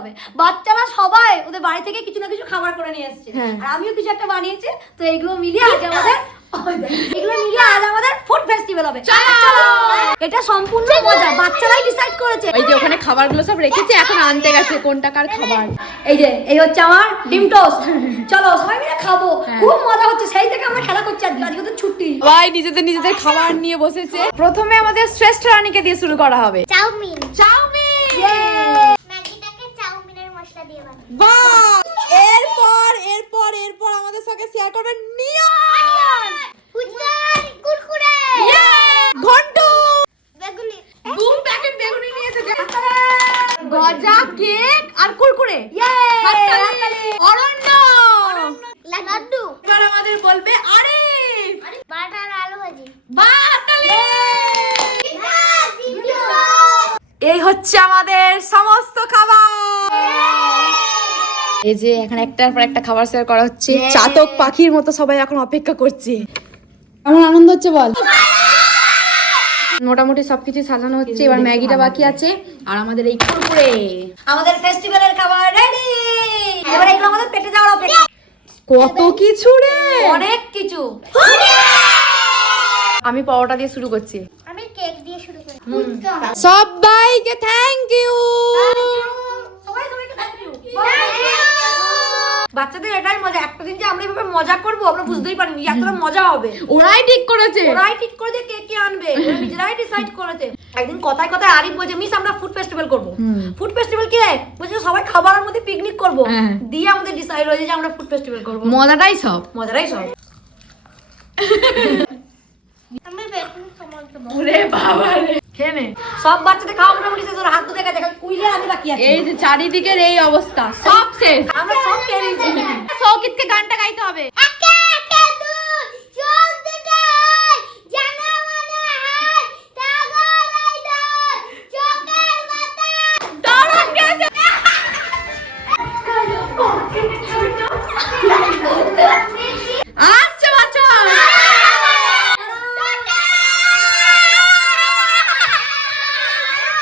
হবে। বাচ্চারা সবাই ওদের বাড়ি থেকে কিছু না কিছু খাবার করে নিয়ে এসেছে, আর আমিও কিছু একটা বানিয়েছি। তো এগুলো মিলিয়ে আজ আমাদের ফুড ফেস্টিভ্যাল হবে। চলো, এটা সম্পূর্ণ মজা, বাচ্চারাই ডিসাইড করেছে। এই যে ওখানে খাবারগুলো সব রেখেছে, এখন আনতে গেছে কোনটা কার খাবার। এই হচ্ছে আমার ডিম টোস্ট। চলো সবাই মিলে খাবো, খুব মজা হচ্ছে। সেই থেকে আমরা খেলা করছি, আজকে তো ছুটি। ভাই নিজেদের খাবার নিয়ে বসেছে। প্রথমে আমাদের শ্রেষ্ঠ রানীকে দিয়ে শুরু করা হবে। চাউমিন ম্যাগিটাকে চাউমিনের মশলা দিয়ে বানাই। বাহ! এরপর আমাদের সঙ্গে শেয়ার করবেন নিয়ন, কুরকুরে, ঘন্টু, বেগুনি, বুম প্যাকেট বেগুনি নিয়ে এসেছে, গজা, কেক আর কুরকুরে। অরণ্য, লাড্ডু, এবার আমাদের বলবে আরিফ, বাটার আলু ভাজি। এই হচ্ছে আমাদের সমস্ত খাবার। এই যে এখন একটার পর একটা খাবার শেয়ার করা হচ্ছে। চাতক পাখির মতো সবাই এখন অপেক্ষা করছে। কেমন আনন্দ হচ্ছে বল? মোটামুটি সবকিছু সাজানো হচ্ছে, এবার ম্যাগিটা বাকি আছে আর আমাদের এই কুরকুরে। আমাদের ফেস্টিভ্যালের খাবার রেডি। এবার এগুলো আমাদের পেটে যাওয়ার অপেক্ষা। কত কিছু রে, অনেক কিছু। আমি পরোটা দিয়ে শুরু করছি। আমি কেক দিয়ে শুরু করি। সবাইকে থ্যাংক ইউ। বাচ্চাদের এটাই মজা, একটা দিন যে আমরা এভাবে মজা করবো আমরা বুঝতেই পারিনি এতটা মজা হবে। ওরাই ঠিক করেছে, ওরাই ঠিক করে যে কে কে আনবে, ওরা নিজেরাই ডিসাইড করেছে। একদিন কথায় কথায় আরিফ বলছে মিস আমরা ফুড ফেস্টিভ্যাল করবো। ফুড ফেস্টিভ্যাল কি রে? বলছে সবাই খাবারের মধ্যে পিকনিক করবো। দিয়ে আমাদের ডিসাইড হয়েছে যে আমরা ফুড ফেস্টিভ্যাল করবো। মজাটাই সব, মজাটাই সব। আমি বেগুন টমেটো ওরে বাবা রে, খেয়ে নে। সব বাচ্চাদের খাওয়া মোটামুটি শেষ, ওরা হাত ধুতে গেছে, কুইলে আমি বাকি আছি। এই যে চারিদিকের এই অবস্থা, সব শেষ। আমরা সব খেয়ে নিয়েছি। সৌকিতকে গানটা গাইতে হবে।